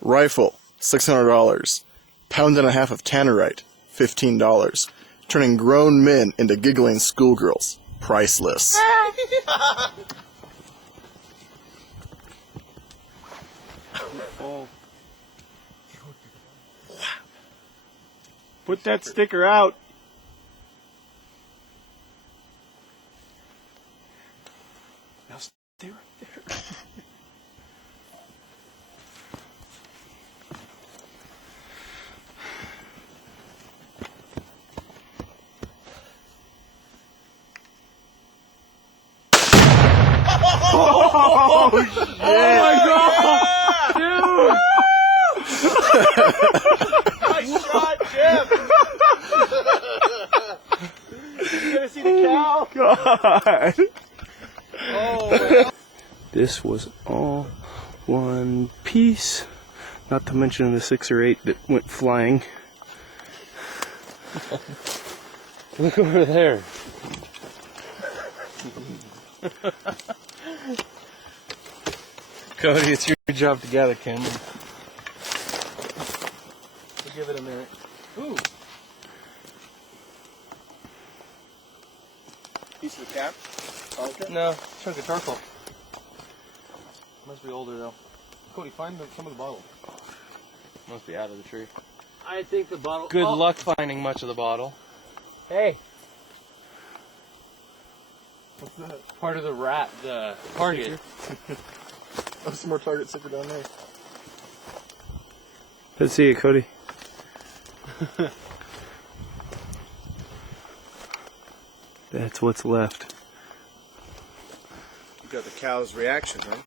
Rifle, $600. Pound and a half of Tannerite, $15. Turning grown men into giggling schoolgirls. Priceless. Oh. Put that sticker out. Now stay right there. Oh, shit. Oh my god! Dude! Nice shot, Jim! You gonna see the cow? God! Oh my god. This was all one piece. Not to mention the 6 or 8 that went flying. Look over there. Cody, it's your job to gather, Ken. We'll give it a minute. Ooh. Piece of the cap? Okay. No, chunk of charcoal. Must be older though. Cody, find some of the bottle. Must be out of the tree. I think the bottle. Good luck finding much of the bottle. Hey. What's that? Part of the rat, the target. Oh, some more target sticker down there. Let's see it, Cody. That's what's left. You got the cow's reaction, huh?